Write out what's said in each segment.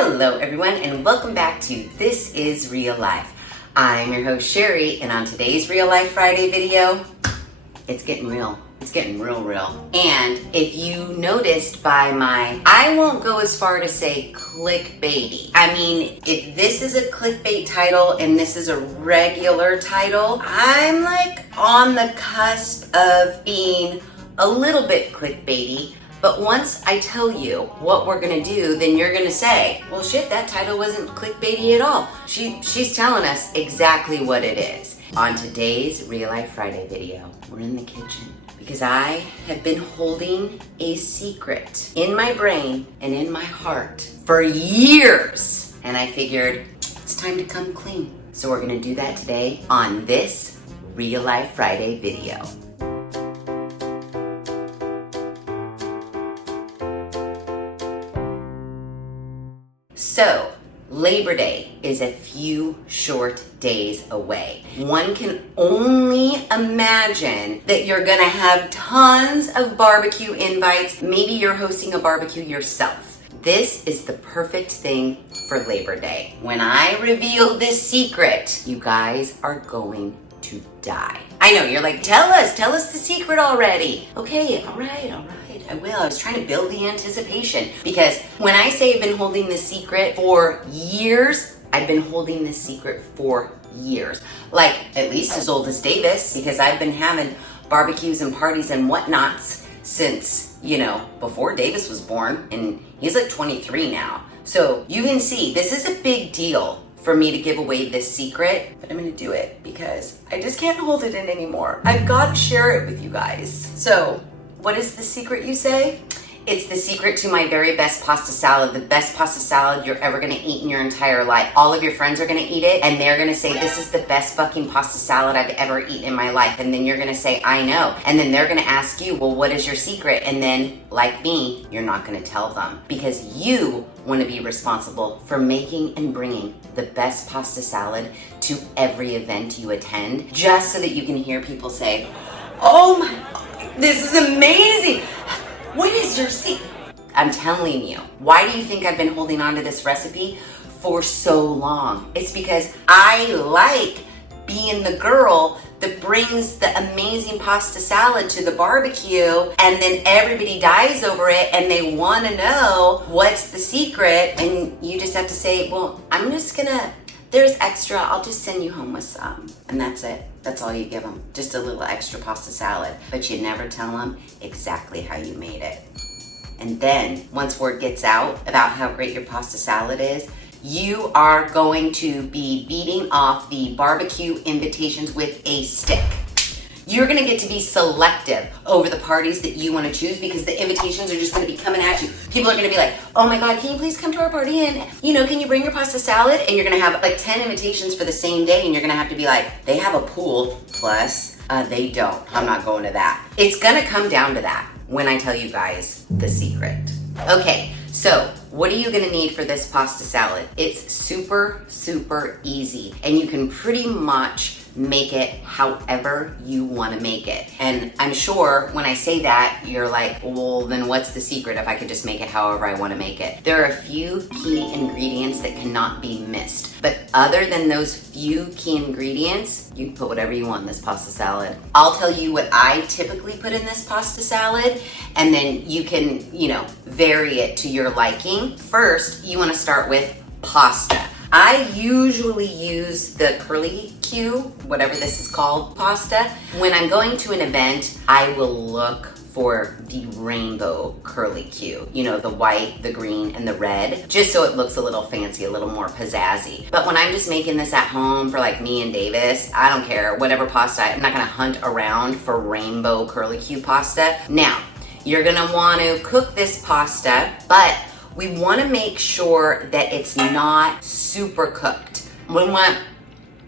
Hello everyone and welcome back to This Is Real Life. I'm your host Sheri, and on today's Real Life Friday video, it's getting real. It's getting real. And if you noticed by I won't go as far to say clickbaity. I mean, if this is a clickbait title and this is a regular title, I'm like on the cusp of being a little bit clickbaity. But once I tell you what we're gonna do, then you're gonna say, well shit, that title wasn't clickbaity at all. She's telling us exactly what it is. On today's Real Life Friday video, we're in the kitchen because I have been holding a secret in my brain and in my heart for years. And I figured it's time to come clean. So we're gonna do that today on this Real Life Friday video. So, Labor Day is a few short days away. One can only imagine that you're gonna have tons of barbecue invites. Maybe you're hosting a barbecue yourself. This is the perfect thing for Labor Day. When I reveal this secret, you guys are going to die. I know, you're like, tell us the secret already. Okay, all right, I will. I was trying to build the anticipation because when I say I've been holding this secret for years, I've been holding this secret for years. Like at least as old as Davis, because I've been having barbecues and parties and whatnots since, before Davis was born, and he's like 23 now. So you can see this is a big deal for me to give away this secret, but I'm gonna do it because I just can't hold it in anymore. I've got to share it with you guys. So, what is the secret, you say? It's the secret to my very best pasta salad, the best pasta salad you're ever gonna eat in your entire life. All of your friends are gonna eat it and they're gonna say, this is the best fucking pasta salad I've ever eaten in my life. And then you're gonna say, I know. And then they're gonna ask you, well, what is your secret? And then, like me, you're not gonna tell them because you wanna be responsible for making and bringing the best pasta salad to every event you attend, just so that you can hear people say, oh my, this is amazing. What is your secret? I'm telling you. Why do you think I've been holding on to this recipe for so long? It's because I like being the girl that brings the amazing pasta salad to the barbecue, and then everybody dies over it and they want to know what's the secret, and you just have to say, well, there's extra, I'll just send you home with some. And that's it. That's all you give them. Just a little extra pasta salad. But you never tell them exactly how you made it. And then, once word gets out about how great your pasta salad is, you are going to be beating off the barbecue invitations with a stick. You're gonna get to be selective over the parties that you wanna choose because the invitations are just gonna be coming at you. People are gonna be like, oh my God, can you please come to our party and, can you bring your pasta salad? And you're gonna have like 10 invitations for the same day, and you're gonna have to be like, they have a pool, plus they don't. I'm not going to that. It's gonna come down to that when I tell you guys the secret. Okay, so what are you gonna need for this pasta salad? It's super, super easy, and you can pretty much make it however you want to make it. And I'm sure when I say that, you're like, well, then what's the secret if I could just make it however I want to make it? There are a few key ingredients that cannot be missed. But other than those few key ingredients, you can put whatever you want in this pasta salad. I'll tell you what I typically put in this pasta salad, and then you can, vary it to your liking. First, you want to start with pasta. I usually use the curly Q, whatever this is called, pasta. When I'm going to an event, I will look for the rainbow curly Q. The white, the green, and the red, just so it looks a little fancy, a little more pizzazzy. But when I'm just making this at home for like me and Davis, I don't care, whatever pasta, I'm not gonna hunt around for rainbow curly Q pasta. Now, you're gonna wanna cook this pasta, but we want to make sure that it's not super cooked. We want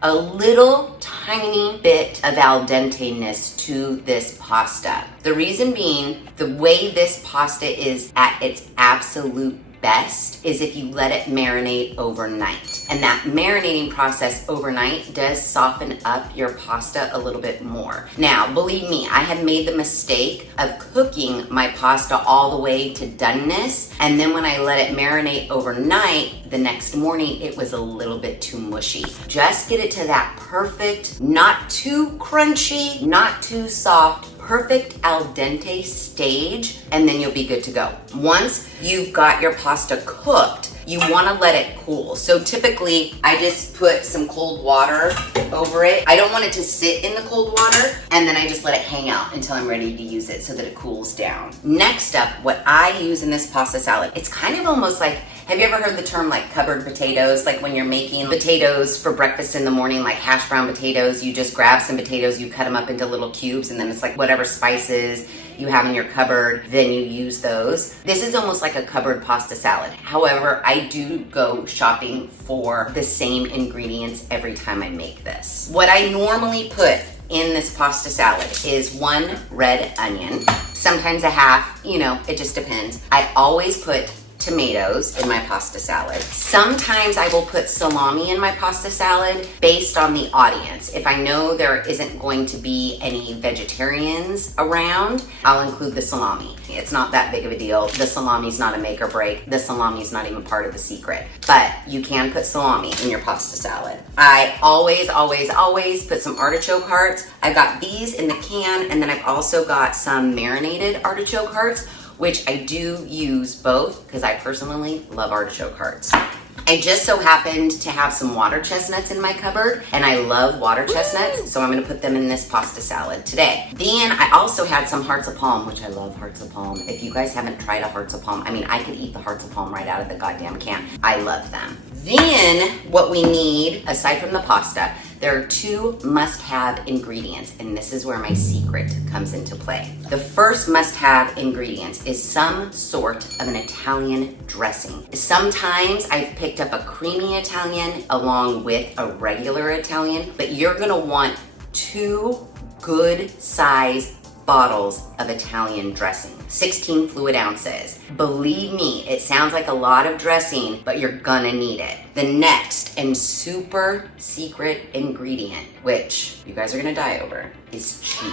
a little tiny bit of al dente-ness to this pasta. The reason being, the way this pasta is at its absolute best is if you let it marinate overnight. And that marinating process overnight does soften up your pasta a little bit more. Now, believe me, I had made the mistake of cooking my pasta all the way to doneness, and then when I let it marinate overnight, the next morning it was a little bit too mushy. Just get it to that perfect, not too crunchy, not too soft, perfect al dente stage, and then you'll be good to go. Once you've got your pasta cooked, you want to let it cool. So typically, I just put some cold water over it. I don't want it to sit in the cold water, and then I just let it hang out until I'm ready to use it so that it cools down. Next up, what I use in this pasta salad, it's kind of almost like, have you ever heard the term like cupboard potatoes? Like when you're making potatoes for breakfast in the morning, like hash brown potatoes, you just grab some potatoes, you cut them up into little cubes, and then it's like whatever spices you have in your cupboard, then you use those. This is almost like a cupboard pasta salad. However, I do go shopping for the same ingredients every time I make this. What I normally put in this pasta salad is 1 red onion, sometimes a half, it just depends. I always put tomatoes in my pasta salad. Sometimes I will put salami in my pasta salad based on the audience. If I know there isn't going to be any vegetarians around, I'll include the salami. It's not that big of a deal. The salami's not a make or break. The salami's not even part of the secret. But you can put salami in your pasta salad. I always, always, always put some artichoke hearts. I've got these in the can, and then I've also got some marinated artichoke hearts, which I do use both because I personally love artichoke hearts. I just so happened to have some water chestnuts in my cupboard, and I love water chestnuts, so I'm gonna put them in this pasta salad today. Then I also had some hearts of palm, which I love hearts of palm. If you guys haven't tried a hearts of palm, I could eat the hearts of palm right out of the goddamn can. I love them. Then what we need, aside from the pasta, there are 2 must-have ingredients, and this is where my secret comes into play. The first must-have ingredients is some sort of an Italian dressing. Sometimes I've picked up a creamy Italian along with a regular Italian, but you're gonna want 2 good size bottles of Italian dressing, 16 fluid ounces. Believe me, it sounds like a lot of dressing, but you're gonna need it. The next and super secret ingredient, which you guys are gonna die over, is cheese.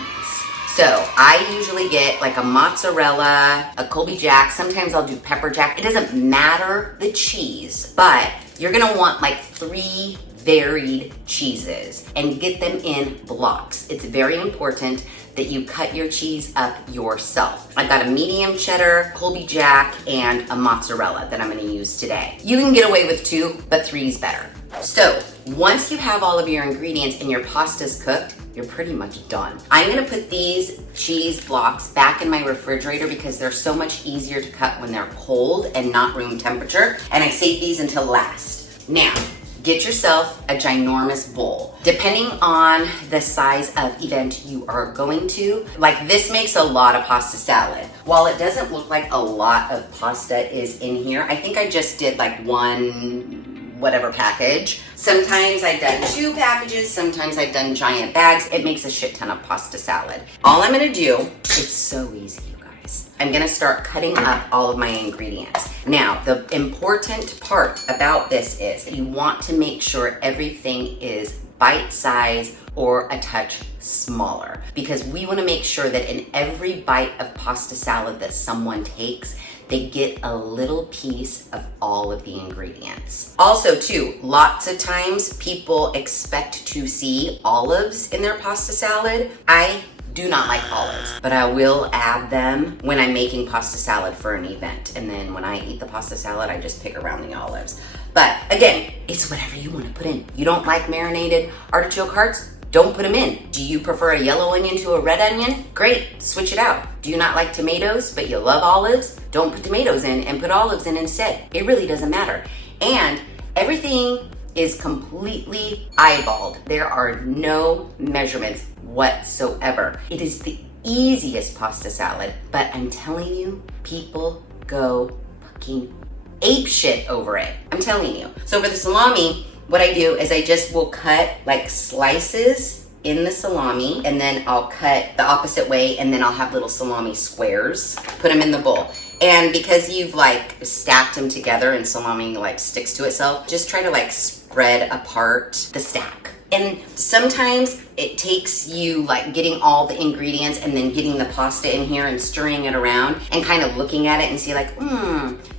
So I usually get like a mozzarella, a Colby Jack, sometimes I'll do pepper jack. It doesn't matter the cheese, but you're gonna want like 3 varied cheeses and get them in blocks. It's very important that you cut your cheese up yourself. I've got a medium cheddar, Colby Jack, and a mozzarella that I'm gonna use today. You can get away with 2, but 3 is better. So once you have all of your ingredients and your pasta's cooked, you're pretty much done. I'm gonna put these cheese blocks back in my refrigerator because they're so much easier to cut when they're cold and not room temperature, and I save these until last. Now, get yourself a ginormous bowl. Depending on the size of event you are going to, like this makes a lot of pasta salad. While it doesn't look like a lot of pasta is in here, I think I just did like 1 whatever package. Sometimes I've done 2 packages, sometimes I've done giant bags. It makes a shit ton of pasta salad. All I'm gonna do, it's so easy, you guys. I'm gonna start cutting up all of my ingredients. Now, the important part about this is you want to make sure everything is bite-sized or a touch smaller, because we wanna make sure that in every bite of pasta salad that someone takes, they get a little piece of all of the ingredients. Also too, lots of times people expect to see olives in their pasta salad. I do not like olives, but I will add them when I'm making pasta salad for an event. And then when I eat the pasta salad, I just pick around the olives. But again, it's whatever you want to put in. You don't like marinated artichoke hearts? Don't put them in. Do you prefer a yellow onion to a red onion? Great, switch it out. Do you not like tomatoes, but you love olives? Don't put tomatoes in and put olives in instead. It really doesn't matter. And everything is completely eyeballed. There are no measurements whatsoever. It is the easiest pasta salad, but I'm telling you, people go fucking ape shit over it. I'm telling you. So for the salami, what I do is I just will cut like slices in the salami, and then I'll cut the opposite way, and then I'll have little salami squares, put them in the bowl. And because you've like stacked them together and salami like sticks to itself, just try to like spread apart the stack. And sometimes it takes you like getting all the ingredients and then getting the pasta in here and stirring it around and kind of looking at it and see like,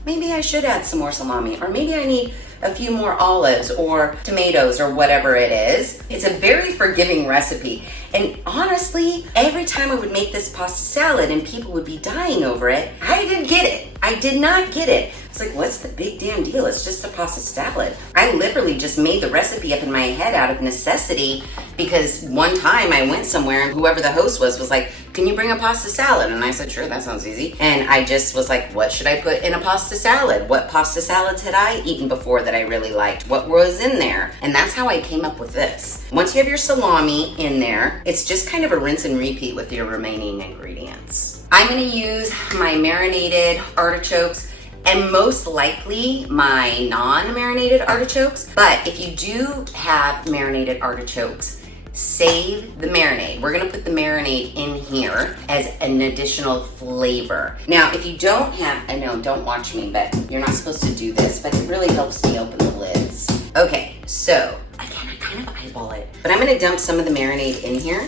maybe I should add some more salami, or maybe I need a few more olives or tomatoes or whatever it is. It's a very forgiving recipe. And honestly, every time I would make this pasta salad and people would be dying over it, I didn't get it. I did not get it. It's like, what's the big damn deal? It's just a pasta salad. I literally just made the recipe up in my head out of necessity because one time I went somewhere and whoever the host was like, can you bring a pasta salad? And I said, sure, that sounds easy. And I just was like, what should I put in a pasta salad? What pasta salads had I eaten before that I really liked? What was in there? And that's how I came up with this. Once you have your salami in there, it's just kind of a rinse and repeat with your remaining ingredients. I'm gonna use my marinated artichokes and most likely my non-marinated artichokes. But if you do have marinated artichokes, save the marinade. We're gonna put the marinade in here as an additional flavor. Now, if you don't have, I know, don't watch me, but you're not supposed to do this, but it really helps me open the lids. Okay, so again, I kind of eyeball it, but I'm gonna dump some of the marinade in here.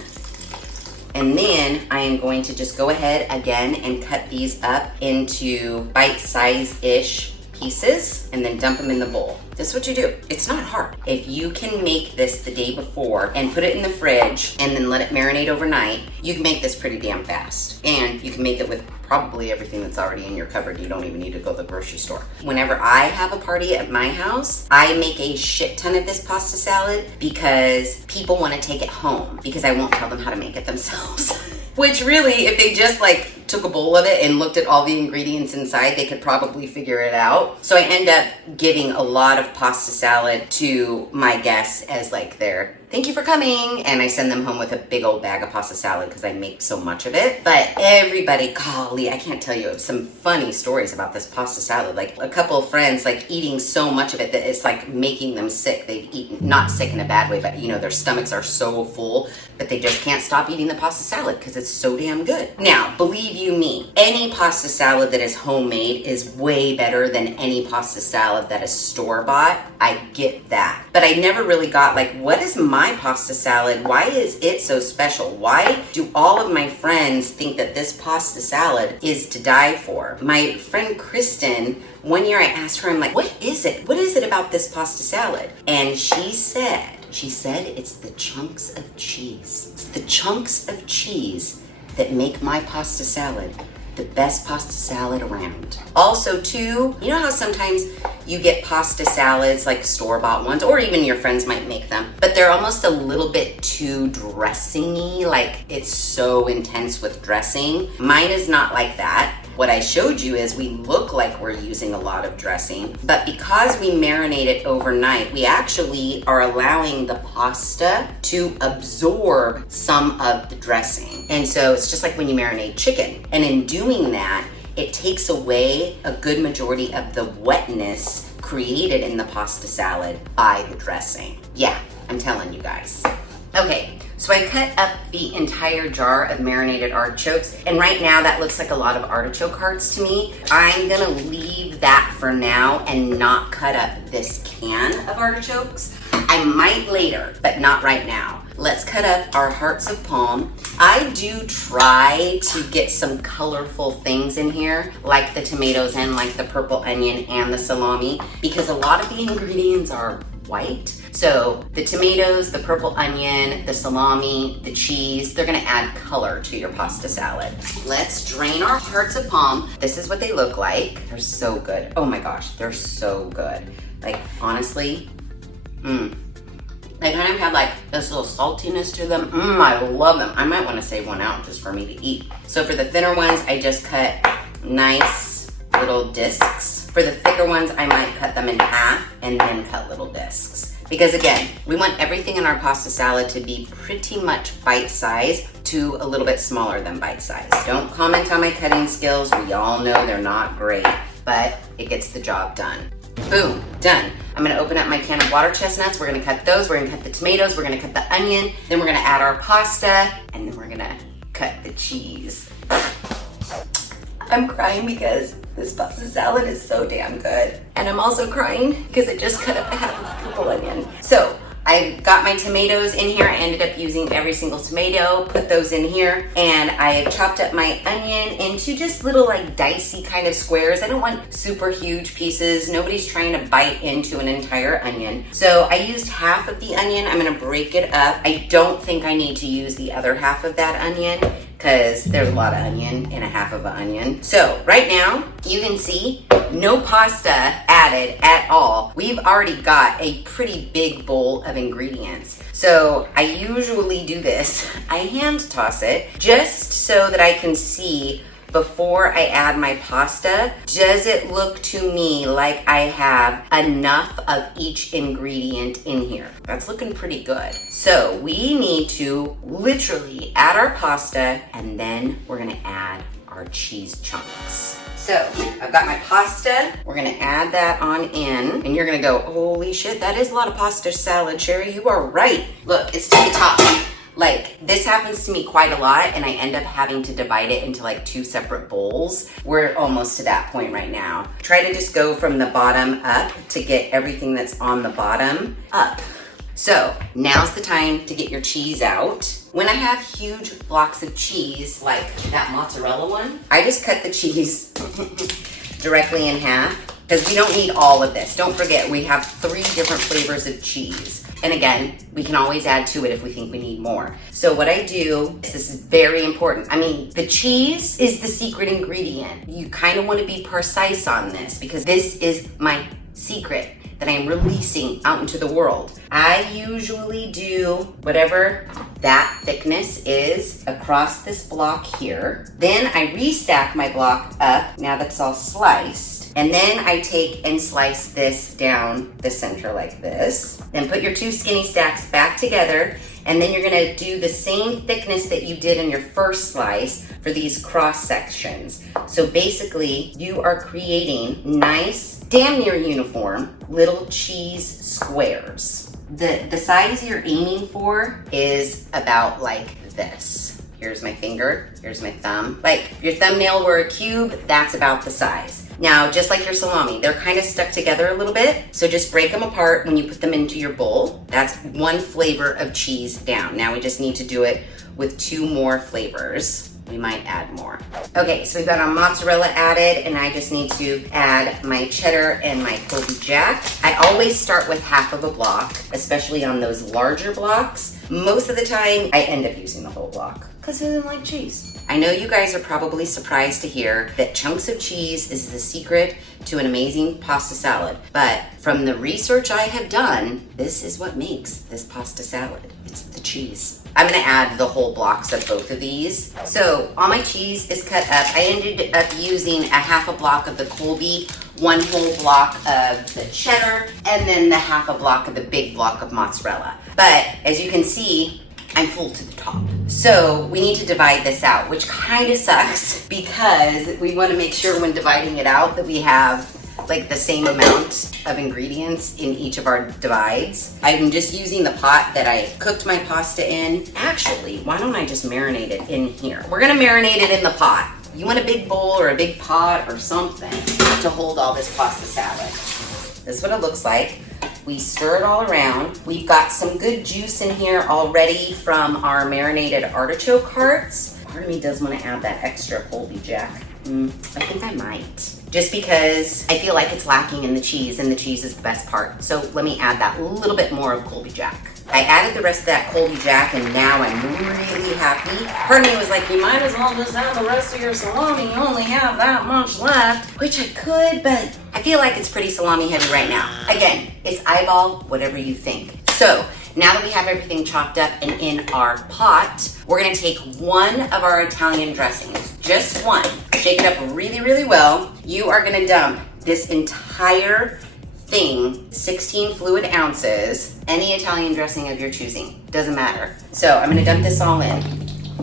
And then I am going to just go ahead again and cut these up into bite-size-ish pieces and then dump them in the bowl. This is what you do. It's not hard. If you can make this the day before and put it in the fridge and then let it marinate overnight, you can make this pretty damn fast. And you can make it with probably everything that's already in your cupboard. You don't even need to go to the grocery store. Whenever I have a party at my house, I make a shit ton of this pasta salad because people want to take it home because I won't tell them how to make it themselves. Which really, if they just like took a bowl of it and looked at all the ingredients inside, they could probably figure it out. So I end up giving a lot of pasta salad to my guests as like their thank you for coming, and I send them home with a big old bag of pasta salad because I make so much of it. But everybody, golly, I can't tell you some funny stories about this pasta salad. Like a couple of friends like eating so much of it that it's like making them sick. They've eaten, not sick in a bad way, but you know, their stomachs are so full that they just can't stop eating the pasta salad because it's so damn good. Now, believe you me, any pasta salad that is homemade is way better than any pasta salad that is store-bought. I get that. But I never really got like, what is my pasta salad? Why is it so special? Why do all of my friends think that this pasta salad is to die for? My friend Kristen, one year I asked her, I'm like, what is it? What is it about this pasta salad? And she said it's the chunks of cheese. It's the chunks of cheese that make my pasta salad the best pasta salad around. Also too, you know how sometimes you get pasta salads like store-bought ones, or even your friends might make them, but they're almost a little bit too dressing-y, like it's so intense with dressing. Mine is not like that. What I showed you is we look like we're using a lot of dressing, but because we marinate it overnight, we actually are allowing the pasta to absorb some of the dressing. And so it's just like when you marinate chicken. And in doing that, it takes away a good majority of the wetness created in the pasta salad by the dressing. Yeah, I'm telling you guys. Okay. So I cut up the entire jar of marinated artichokes, and right now that looks like a lot of artichoke hearts to me. I'm gonna leave that for now and not cut up this can of artichokes. I might later, but not right now. Let's cut up our hearts of palm. I do try to get some colorful things in here, like the tomatoes and like the purple onion and the salami, because a lot of the ingredients are white. So the tomatoes, the purple onion, the salami, the cheese, they're gonna add color to your pasta salad. Let's drain our hearts of palm. This is what they look like. They're so good. Oh my gosh, they're so good. Like honestly, they kind of have like this little saltiness to them. I love them. I might wanna save one out just for me to eat. So for the thinner ones, I just cut nice little discs. For the thicker ones, I might cut them in half and then cut little discs. Because again, we want everything in our pasta salad to be pretty much bite-sized to a little bit smaller than bite-sized. Don't comment on my cutting skills. We all know they're not great, but it gets the job done. Boom, done. I'm gonna open up my can of water chestnuts. We're gonna cut those. We're gonna cut the tomatoes. We're gonna cut the onion. Then we're gonna add our pasta, and then we're gonna cut the cheese. I'm crying because this pasta salad is so damn good. And I'm also crying because I just cut up a half of a purple onion. So I got my tomatoes in here. I ended up using every single tomato, put those in here, and I have chopped up my onion into just little like dicey kind of squares. I don't want super huge pieces. Nobody's trying to bite into an entire onion. So I used half of the onion. I'm gonna break it up. I don't think I need to use the other half of that onion because there's a lot of onion in a half of an onion. So right now, you can see no pasta added at all. We've already got a pretty big bowl of ingredients. So I usually do this. I hand toss it just so that I can see before I add my pasta, does it look to me like I have enough of each ingredient in here? That's looking pretty good. So we need to literally add our pasta and then we're gonna add our cheese chunks. So I've got my pasta. We're gonna add that on in and you're gonna go, holy shit, that is a lot of pasta salad, Sheri. You are right. Look, it's to the top. Like, this happens to me quite a lot and I end up having to divide it into like 2 separate bowls. We're almost to that point right now. Try to just go from the bottom up to get everything that's on the bottom up. So now's the time to get your cheese out. When I have huge blocks of cheese, like that mozzarella one, I just cut the cheese directly in half because we don't need all of this. Don't forget, we have 3 different flavors of cheese. And again, we can always add to it if we think we need more. So what I do, this is very important. I mean, the cheese is the secret ingredient. You kind of want to be precise on this because this is my secret that I'm releasing out into the world. I usually do whatever that thickness is across this block here. Then I restack my block up, now that's all sliced. And then I take and slice this down the center like this. Then put your 2 skinny stacks back together. And then you're gonna do the same thickness that you did in your first slice for these cross sections. So basically, you are creating nice, damn near uniform, little cheese squares. The size you're aiming for is about like this. Here's my finger, here's my thumb. Like your thumbnail were a cube, that's about the size. Now, just like your salami, they're kind of stuck together a little bit, so just break them apart when you put them into your bowl. That's 1 flavor of cheese down. Now we just need to do it with 2 more flavors. We might add more. Okay, so we've got our mozzarella added, and I just need to add my cheddar and my Colby Jack. I always start with half of a block, especially on those larger blocks. Most of the time, I end up using the whole block because I didn't like cheese. I know you guys are probably surprised to hear that chunks of cheese is the secret to an amazing pasta salad, but from the research I have done, this is what makes this pasta salad. It's the cheese. I'm gonna add the whole blocks of both of these. So all my cheese is cut up. I ended up using a half a block of the Colby, 1 whole block of the cheddar, and then the half a block of the big block of mozzarella. But as you can see, I'm full to the top. So we need to divide this out, which kind of sucks because we want to make sure when dividing it out that we have like the same amount of ingredients in each of our divides. I'm just using the pot that I cooked my pasta in. Actually, why don't I just marinate it in here? We're gonna marinate it in the pot. You want a big bowl or a big pot or something to hold all this pasta salad. This is what it looks like. We stir it all around. We've got some good juice in here already from our marinated artichoke hearts. Part of me does want to add that extra Colby Jack. I think I might. Just because I feel like it's lacking in the cheese, and the cheese is the best part. So let me add that little bit more of Colby Jack. I added the rest of that Colby Jack, and now I'm really happy. Part of me was like, you might as well just add the rest of your salami. You only have that much left, which I could, but I feel like it's pretty salami heavy right now. Again, it's eyeball, whatever you think. So now that we have everything chopped up and in our pot, we're gonna take 1 of our Italian dressings, just 1. Shake it up really well. You are gonna dump this entire thing, 16 fluid ounces, any Italian dressing of your choosing, doesn't matter. So I'm gonna dump this all in,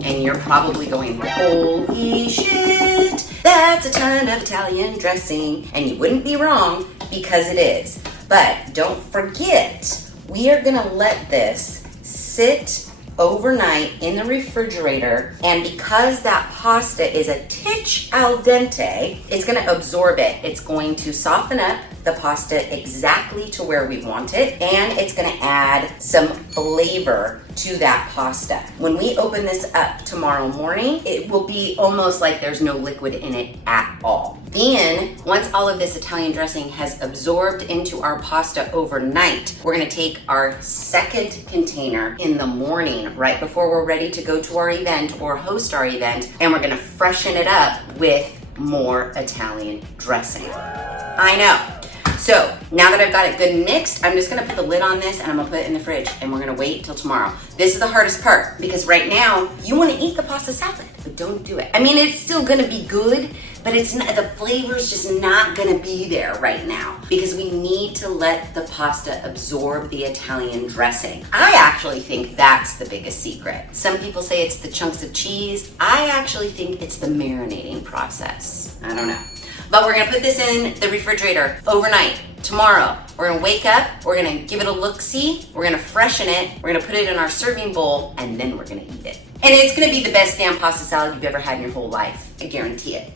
and you're probably going, holy shit, that's a ton of Italian dressing, and you wouldn't be wrong because it is. But don't forget, we are gonna let this sit overnight in the refrigerator, and because that pasta is a titch al dente, it's gonna absorb it. It's going to soften up the pasta exactly to where we want it, and it's gonna add some flavor to that pasta. When we open this up tomorrow morning, it will be almost like there's no liquid in it at all. Then, once all of this Italian dressing has absorbed into our pasta overnight, we're gonna take our second container in the morning, right before we're ready to go to our event or host our event, and we're gonna freshen it up with more Italian dressing. I know. So now that I've got it good and mixed, I'm just gonna put the lid on this and I'm gonna put it in the fridge and we're gonna wait till tomorrow. This is the hardest part because right now you wanna eat the pasta salad, but don't do it. I mean, it's still gonna be good, but it's not, the flavor's just not gonna be there right now because we need to let the pasta absorb the Italian dressing. I actually think that's the biggest secret. Some people say it's the chunks of cheese. I actually think it's the marinating process. I don't know. But we're gonna put this in the refrigerator overnight. Tomorrow, we're gonna wake up, we're gonna give it a look-see, we're gonna freshen it, we're gonna put it in our serving bowl, and then we're gonna eat it. And it's gonna be the best damn pasta salad you've ever had in your whole life. I guarantee it.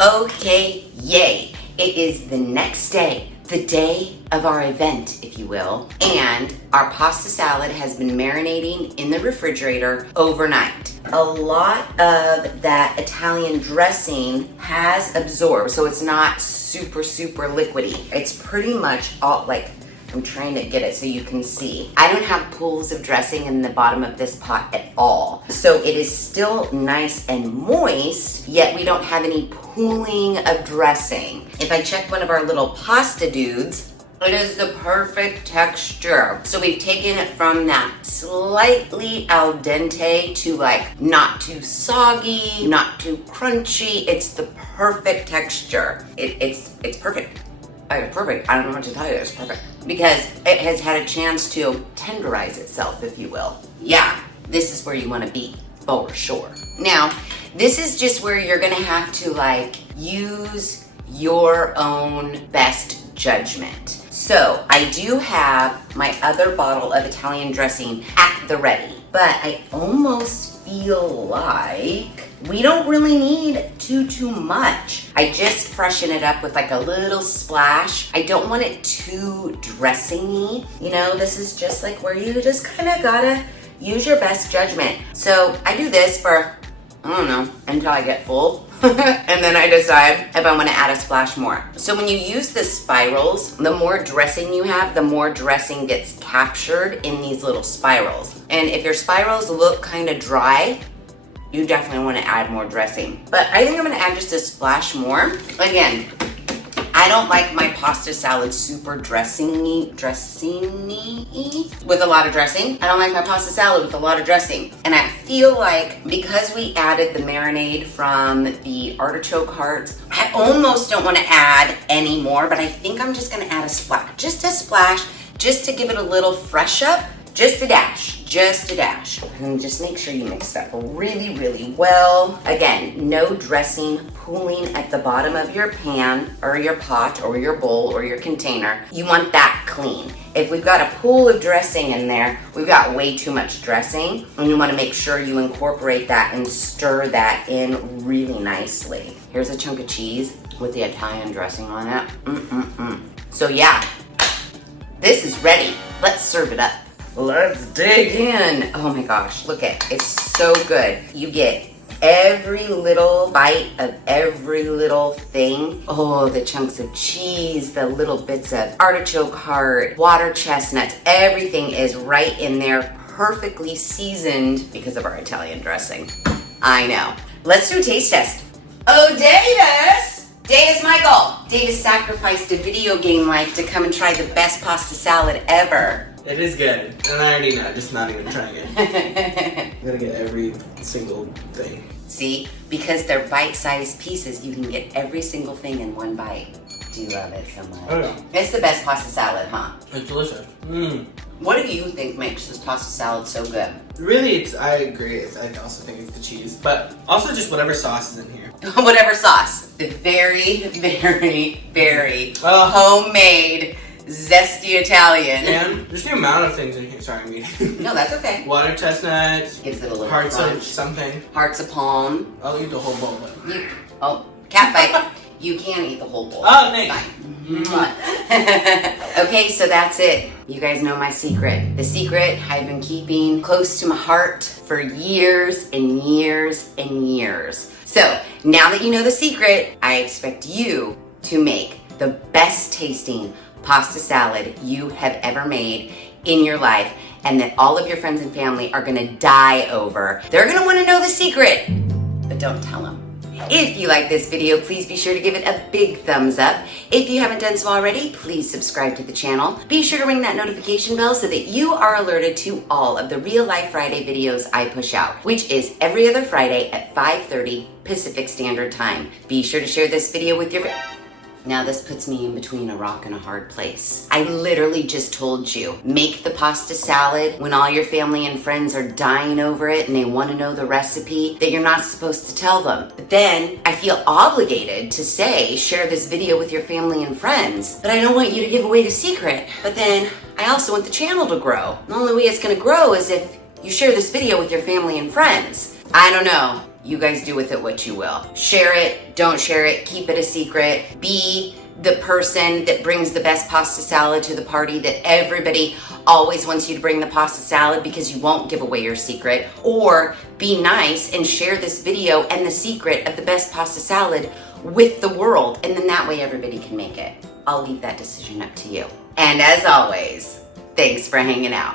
Okay, yay. It is the next day, the day of our event, if you will, and our pasta salad has been marinating in the refrigerator overnight. A lot of that Italian dressing has absorbed, so it's not super liquidy. It's pretty much all, like, I'm trying to get it so you can see. I don't have pools of dressing in the bottom of this pot at all. So it is still nice and moist, yet we don't have any pooling of dressing. If I check one of our little pasta dudes, it is the perfect texture. So we've taken it from that slightly al dente to like not too soggy, not too crunchy. It's the perfect texture. It's perfect. Perfect. I don't know what to tell you. It's perfect because it has had a chance to tenderize itself, if you will. Yeah, this is where you want to be for sure. Now, this is just where you're gonna have to like use your own best judgment. So I do have my other bottle of Italian dressing at the ready, but I almost feel like we don't really need too much. I just freshen it up with like a little splash. I don't want it too dressing-y. You know, this is just like where you just kind of gotta use your best judgment. So I do this for, I don't know, until I get full. And then I decide if I want to add a splash more. So when you use the spirals, the more dressing you have, the more dressing gets captured in these little spirals. And if your spirals look kind of dry, you definitely want to add more dressing. But I think I'm going to add just a splash more. Again, I don't like my pasta salad super dressing-y with a lot of dressing. I don't like my pasta salad with a lot of dressing. And I feel like because we added the marinade from the artichoke hearts, I almost don't want to add any more, but I think I'm just going to add a splash, just to give it a little fresh up, just a dash. And just make sure you mix it up really well. Again, no dressing pooling at the bottom of your pan or your pot or your bowl or your container. You want that clean. If we've got a pool of dressing in there, we've got way too much dressing, and you want to make sure you incorporate that and stir that in really nicely. Here's a chunk of cheese with the Italian dressing on it. So yeah, this is ready. Let's serve it up. Let's dig in. Oh my gosh, look at it. It's so good. You get every little bite of every little thing. Oh, the chunks of cheese, the little bits of artichoke heart, water chestnuts, everything is right in there, perfectly seasoned because of our Italian dressing. I know. Let's do a taste test. Oh, Davis Michael. Davis sacrificed a video game life to come and try the best pasta salad ever. It is good, and I already know, just not even trying it. I'm gonna get every single thing. See, because they're bite-sized pieces, you can get every single thing in one bite. Do you love it so much? Oh yeah. It's the best pasta salad, huh? It's delicious. What do you think makes this pasta salad so good? Really, I agree. I also think it's the cheese, but also just whatever sauce is in here. Whatever sauce. The very homemade zesty Italian. And just the amount of things in here. Sorry, I'm eating. No, that's okay. Water chestnuts. Gives it a little hearts crunch. of something. Hearts of palm. I'll eat the whole bowl. Cat fight. You can eat the whole bowl. Oh, thanks. Okay, so that's it. You guys know my secret. The secret I've been keeping close to my heart for years and years and years. So now that you know the secret, I expect you to make the best tasting pasta salad you have ever made in your life, and that all of your friends and family are gonna die over. They're gonna wanna know the secret, but don't tell them. If you like this video, please be sure to give it a big thumbs up. If you haven't done so already, please subscribe to the channel. Be sure to ring that notification bell so that you are alerted to all of the Real Life Friday videos I push out, which is every other Friday at 5:30 Pacific Standard Time. Be sure to share this video with your friends. Now this puts me in between a rock and a hard place. I literally just told you, make the pasta salad when all your family and friends are dying over it and they want to know the recipe that you're not supposed to tell them. But then I feel obligated to say, share this video with your family and friends, but I don't want you to give away the secret. But then I also want the channel to grow. The only way it's gonna grow is if you share this video with your family and friends. I don't know. You guys do with it what you will. Share it, don't share it, keep it a secret. Be the person that brings the best pasta salad to the party that everybody always wants you to bring the pasta salad because you won't give away your secret. Or be nice and share this video and the secret of the best pasta salad with the world, and then that way everybody can make it. I'll leave that decision up to you. And as always, thanks for hanging out.